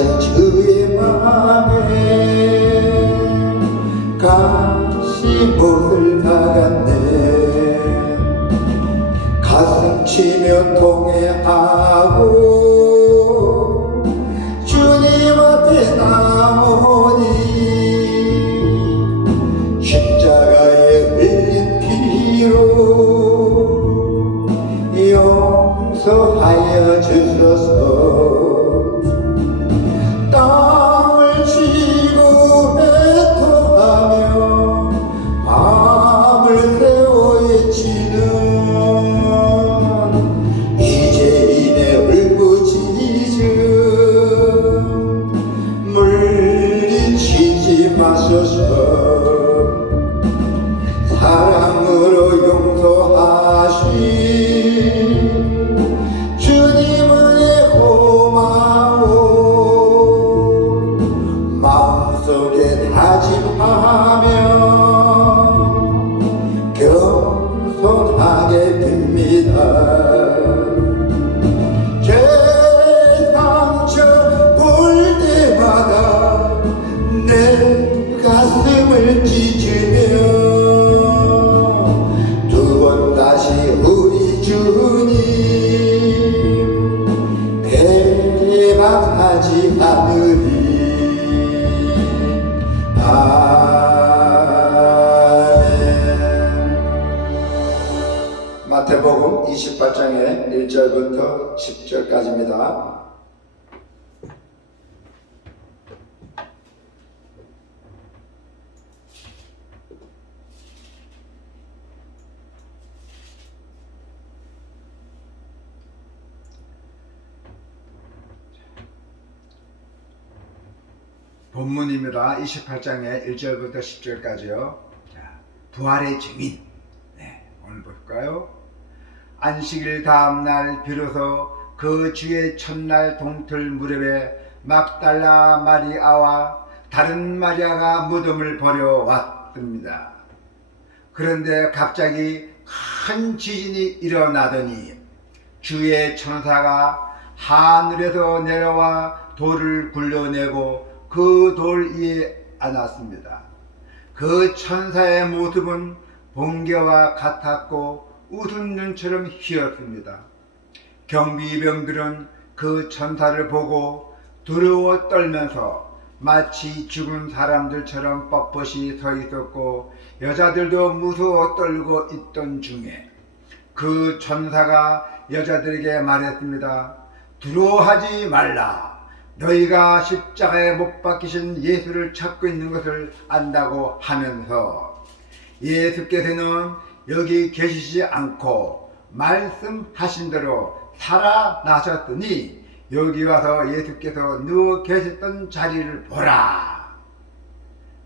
하신 주의 맘에 가시못을 나갔네. 가슴 치며 통회하고 주님 앞에 나오니 십자가에 흘린 피로 용서하여 주소서. 땅을 치고 애통하며 밤을 새워 외치는 이제인의 울부짖음 물리치지 마소서. 사랑으로 용서하신 주님의 고마워 마음속에 다짐하며 겸손하게 빕니다. 죄 상처 볼 때마다 내 가슴을 찢으며 두 번 다시 우리 주님 배반하지 않으리. 아멘. 마태복음 28장의 1절부터 10절까지입니다. 본문입니다. 28장의 1절부터 10절까지요. 자, 부활의 증인. 오늘 볼까요? 안식일 다음날 비로소 그 주의 첫날 동틀 무렵에 막달라 마리아와 다른 마리아가 무덤을 버려 왔습니다. 그런데 갑자기 큰 지진이 일어나더니 주의 천사가 하늘에서 내려와 돌을 굴려내고 그 돌 위에 앉았습니다. 그 천사의 모습은 번개와 같았고 웃은 눈처럼 희었습니다. 경비병들은 그 천사를 보고 두려워 떨면서 마치 죽은 사람들처럼 뻣뻣이 서 있었고 여자들도 무서워 떨고 있던 중에 그 천사가 여자들에게 말했습니다. 두려워하지 말라. 너희가 십자가에 못 박히신 예수를 찾고 있는 것을 안다고 하면서 예수께서는 여기 계시지 않고 말씀하신 대로 살아나셨으니 여기 와서 예수께서 누워 계셨던 자리를 보라.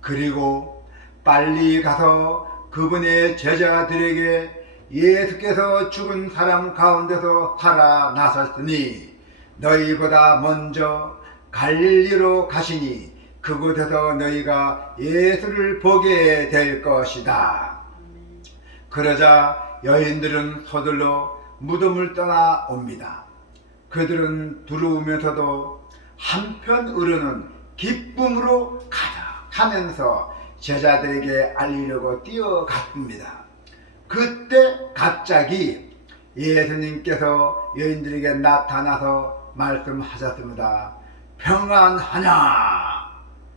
그리고 빨리 가서 그분의 제자들에게 예수께서 죽은 사람 가운데서 살아나셨으니 너희보다 먼저 갈릴리로 가시니 그곳에서 너희가 예수를 보게 될 것이다. 그러자 여인들은 서둘러 무덤을 떠나 옵니다. 그들은 두려우면서도 한편으로는 기쁨으로 가득하면서 제자들에게 알리려고 뛰어갔습니다. 그때 갑자기 예수님께서 여인들에게 나타나서 말씀하셨습니다. 평안하냐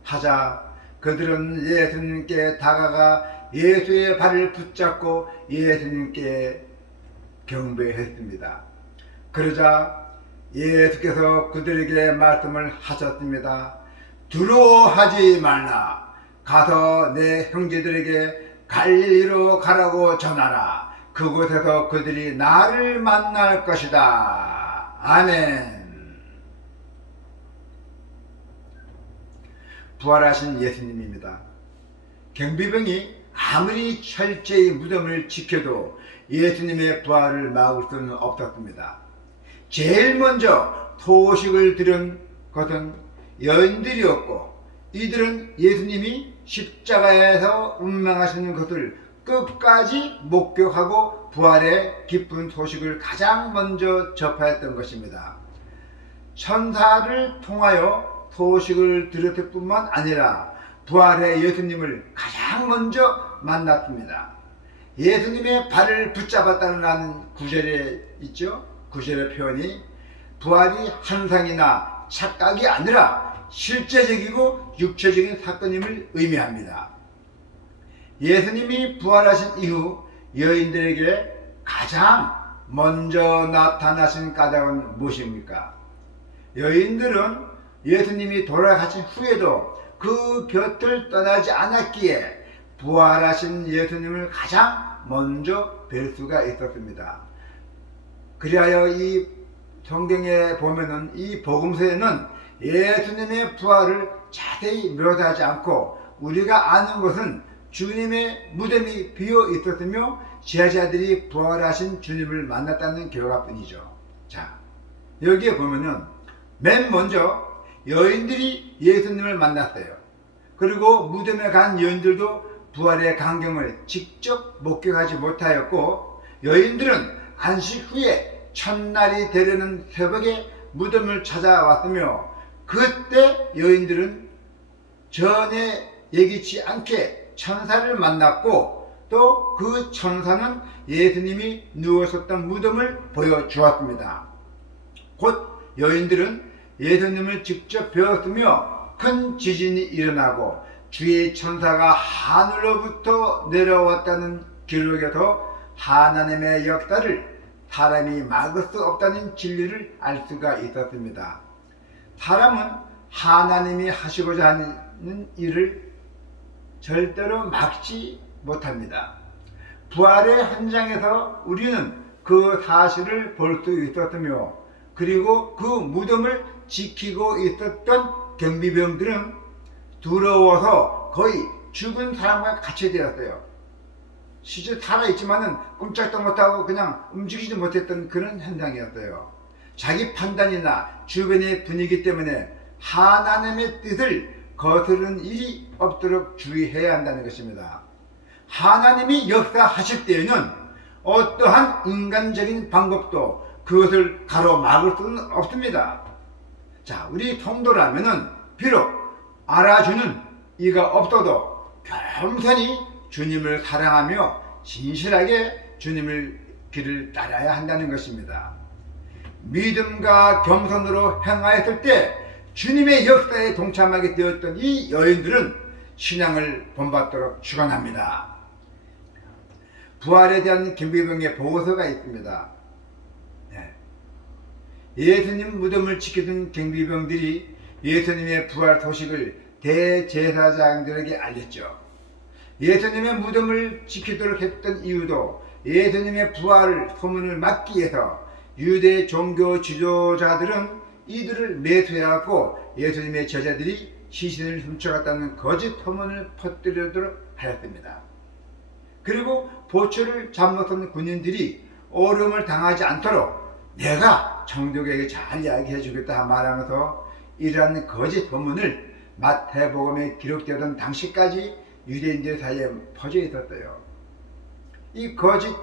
하자 그들은 예수님께 다가가 예수의 발을 붙잡고 예수님께 경배했습니다. 그러자 예수께서 그들에게 말씀을 하셨습니다. 두려워하지 말라. 가서 내 형제들에게 갈릴리로 가라고 전하라. 그곳에서 그들이 나를 만날 것이다. 아멘. 부활하신 예수님입니다. 경비병이 아무리 철저히 무덤을 지켜도 예수님의 부활을 막을 수는 없었습니다. 제일 먼저 소식을 들은 것은 여인들이었고 이들은 예수님이 십자가에서 운명하시는 것을 끝까지 목격하고 부활의 기쁜 소식을 가장 먼저 접하였던 것입니다. 천사를 통하여 소식을 들었을 뿐만 아니라 부활의 예수님을 가장 먼저 만났습니다. 예수님의 발을 붙잡았다는 구절에 있죠. 구절의 표현이 부활이 환상이나 착각이 아니라 실제적이고 육체적인 사건임을 의미합니다. 예수님이 부활하신 이후 여인들에게 가장 먼저 나타나신 까닭은 무엇입니까? 여인들은 예수님이 돌아가신 후에도 그 곁을 떠나지 않았기에 부활하신 예수님을 가장 먼저 뵐 수가 있었습니다. 그리하여 이 성경에 보면은 이 복음서에는 예수님의 부활을 자세히 묘사하지 않고 우리가 아는 것은 주님의 무덤이 비어 있었으며 제자들이 부활하신 주님을 만났다는 결과뿐이죠. 자, 여기에 보면은 맨 먼저 여인들이 예수님을 만났어요. 그리고 무덤에 간 여인들도 부활의 광경을 직접 목격하지 못하였고, 여인들은 안식 후에 첫날이 되려는 새벽에 무덤을 찾아왔으며, 그때 여인들은 전에 예기치 않게 천사를 만났고, 또 그 천사는 예수님이 누워있었던 무덤을 보여주었습니다. 곧 여인들은 예수님을 직접 배웠으며 큰 지진이 일어나고 주의 천사가 하늘로부터 내려왔다는 기록에서 하나님의 역사를 사람이 막을 수 없다는 진리를 알 수가 있었습니다. 사람은 하나님이 하시고자 하는 일을 절대로 막지 못합니다. 부활의 현장에서 우리는 그 사실을 볼 수 있었으며, 그리고 그 무덤을 지키고 있었던 경비병들은 두려워서 거의 죽은 사람과 같이 되었어요. 실제 살아있지만은 꼼짝도 못하고 그냥 움직이지 못했던 그런 현상이었어요. 자기 판단이나 주변의 분위기 때문에 하나님의 뜻을 거스르는 일이 없도록 주의해야 한다는 것입니다. 하나님이 역사하실 때에는 어떠한 인간적인 방법도 그것을 가로막을 수는 없습니다. 자, 우리 성도라면은 비록 알아주는 이가 없어도 겸손히 주님을 사랑하며 진실하게 주님을 길을 따라야 한다는 것입니다. 믿음과 겸손으로 행하였을 때 주님의 역사에 동참하게 되었던 이 여인들은 신앙을 본받도록 축원합니다. 부활에 대한 김비병의 보고서가 있습니다. 예수님 무덤을 지키던 경비병들이 예수님의 부활 소식을 대제사장들에게 알렸죠. 예수님의 무덤을 지키도록 했던 이유도 예수님의 부활 소문을 막기 위해서 유대 종교 지도자들은 이들을 매수해왔고 예수님의 제자들이 시신을 훔쳐갔다는 거짓 소문을 퍼뜨리도록 하였습니다. 그리고 보초를 잘못한 군인들이 오름을 당하지 않도록 내가 청족에게 잘 이야기해 주겠다 말하면서 이러한 거짓 소문을 마태복음에 기록되던 당시까지 유대인들 사이에 퍼져 있었어요. 이 거짓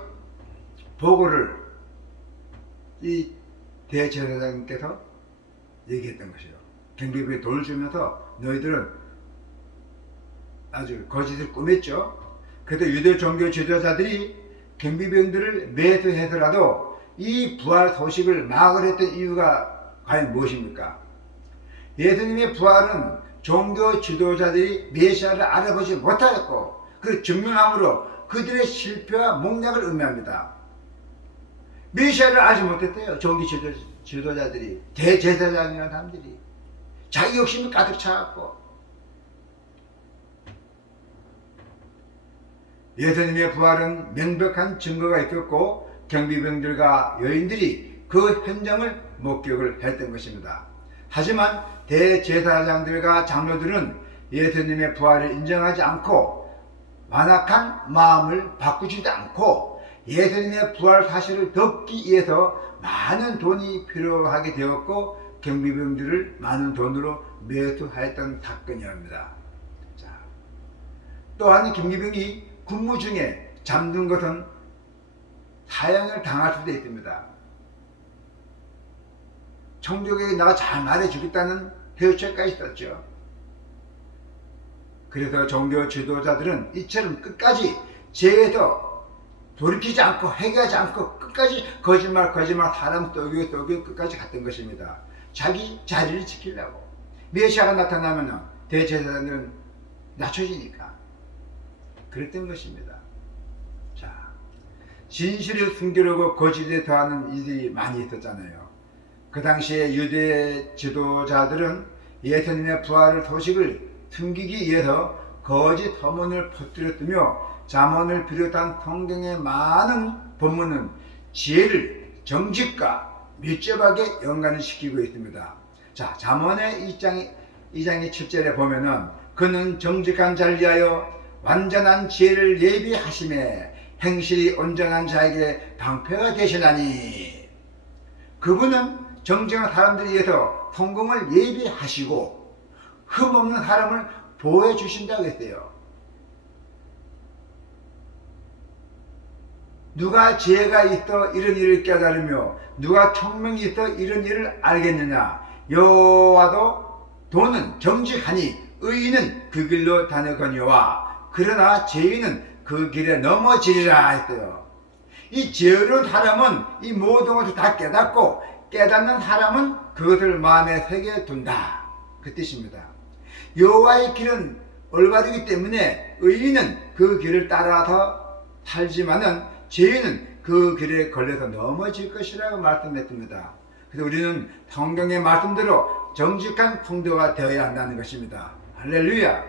보고를 이 대제사장께서 얘기했던 것이요. 경비병에 돈을 주면서 너희들은 아주 거짓을 꾸몄죠. 그래서 유대 종교 지도자들이 경비병들을 매수해서라도 이 부활 소식을 막으려 했던 이유가 과연 무엇입니까? 예수님의 부활은 종교 지도자들이 메시아를 알아보지 못하였고 그 증명함으로 그들의 실패와 목략을 의미합니다. 메시아를 알지 못했대요. 종교 지도자들이, 대제사장이라는 사람들이 자기 욕심이 가득 차갖고. 예수님의 부활은 명백한 증거가 있었고 경비병들과 여인들이 그 현장을 목격을 했던 것입니다. 하지만 대제사장들과 장로들은 예수님의 부활을 인정하지 않고 완악한 마음을 바꾸지도 않고 예수님의 부활 사실을 덮기 위해서 많은 돈이 필요하게 되었고 경비병들을 많은 돈으로 매수하였던 사건이옵니다. 자, 또한 경비병이 근무 중에 잠든 것은 사형을 당할 수도 있습니다. 청족에게 내가 잘 말해주겠다는 해유죄까지 썼죠. 그래서 종교 지도자들은 이처럼 끝까지 죄에서 돌이키지 않고 회개하지 않고 끝까지 거짓말 사람 속이고 끝까지 갔던 것입니다. 자기 자리를 지키려고. 메시아가 나타나면 대제사장들은 낮춰지니까 그랬던 것입니다. 자, 진실을 숨기려고 거짓에 더하는 이들이 많이 있었잖아요. 그 당시에 유대 지도자들은 예수님의 부활을 소식을 숨기기 위해서 거짓 소문을 퍼뜨렸으며 잠언을 비롯한 성경의 많은 본문은 지혜를 정직과 밀접하게 연관시키고 있습니다. 자, 잠언의 2장의 7절에 보면은 그는 정직한 자를 위하여 완전한 지혜를 예비하심에 행실이 온전한 자에게 방패가 되시나니, 그분은 정직한 사람들을 위해서 성공을 예비하시고 흠없는 사람을 보호해 주신다고 했어요. 누가 지혜가 있어 이런 일을 깨달으며 누가 총명이 있어 이런 일을 알겠느냐. 여호와도 도는 정직하니 의인은 그 길로 다니거니와 그러나 죄인은 그 길에 넘어지리라 했어요. 이 지혜로운 사람은 이 모든 것을 다 깨닫고 깨닫는 사람은 그것을 마음에 새겨 둔다, 그 뜻입니다. 여호와의 길은 올바르기 때문에 의인은 그 길을 따라서 살지만은 죄인은 그 길에 걸려서 넘어질 것이라고 말씀했습니다. 그래서 우리는 성경의 말씀대로 정직한 성도가 되어야 한다는 것입니다. 할렐루야.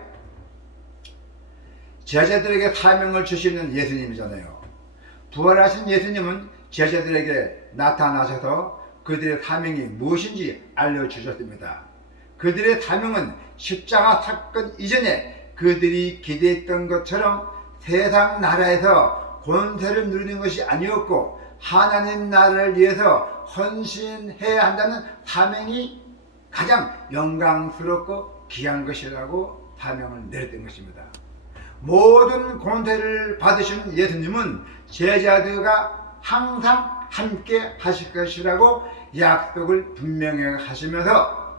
제자들에게 사명을 주시는 예수님이잖아요. 부활하신 예수님은 제자들에게 나타나셔서 그들의 사명이 무엇인지 알려주셨습니다. 그들의 사명은 십자가 사건 이전에 그들이 기대했던 것처럼 세상 나라에서 권세를 누리는 것이 아니었고 하나님 나라를 위해서 헌신해야 한다는 사명이 가장 영광스럽고 귀한 것이라고 사명을 내렸던 것입니다. 모든 권세를 받으신 예수님은 제자들과 항상 함께 하실 것이라고 약속을 분명히 하시면서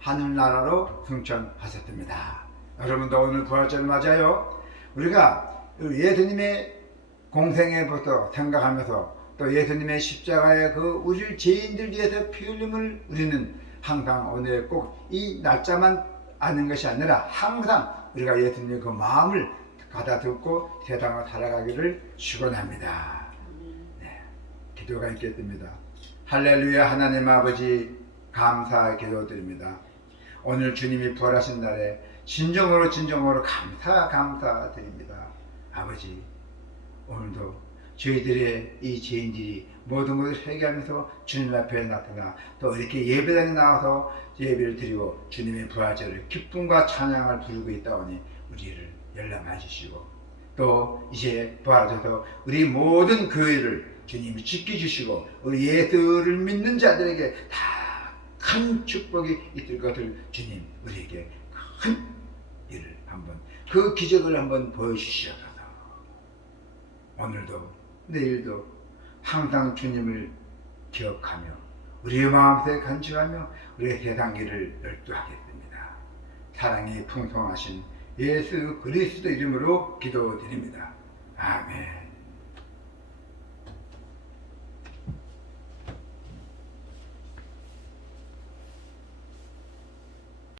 하늘나라로 승천하셨습니다. 여러분도 오늘 부활절을 맞아요. 우리가 예수님의 공생애부터 생각하면서 또 예수님의 십자가의 그 우리 죄인들 위해서 피 흘림을 우리는 항상 오늘 꼭 이 날짜만 아는 것이 아니라 항상 우리가 예수님의 그 마음을 가다듬고 세상을 살아가기를 축원합니다. 네, 기도가 있겠습니다. 할렐루야. 하나님 아버지 감사 기도드립니다. 오늘 주님이 부활하신 날에 진정으로 감사드립니다. 아버지, 오늘도 저희들의 이 죄인들이 모든 것을 회개하면서 주님 앞에 나타나 또 이렇게 예배당에 나와서 예배를 드리고 주님의 부활절을 기쁨과 찬양을 부르고 있다오니 우리를 열람해 주시고 또 이제 부활하셔서 우리 모든 교회를 주님이 지켜주시고 우리 예수를 믿는 자들에게 다 큰 축복이 있을 것을 주님 우리에게 큰 일을 한번 그 기적을 한번 보여주시옵소서. 오늘도 내일도 항상 주님을 기억하며 우리의 마음에 간직하며 우리의 세상 길을 열두하겠습니다. 사랑이 풍성하신 예수 그리스도 이름으로 기도드립니다. 아멘.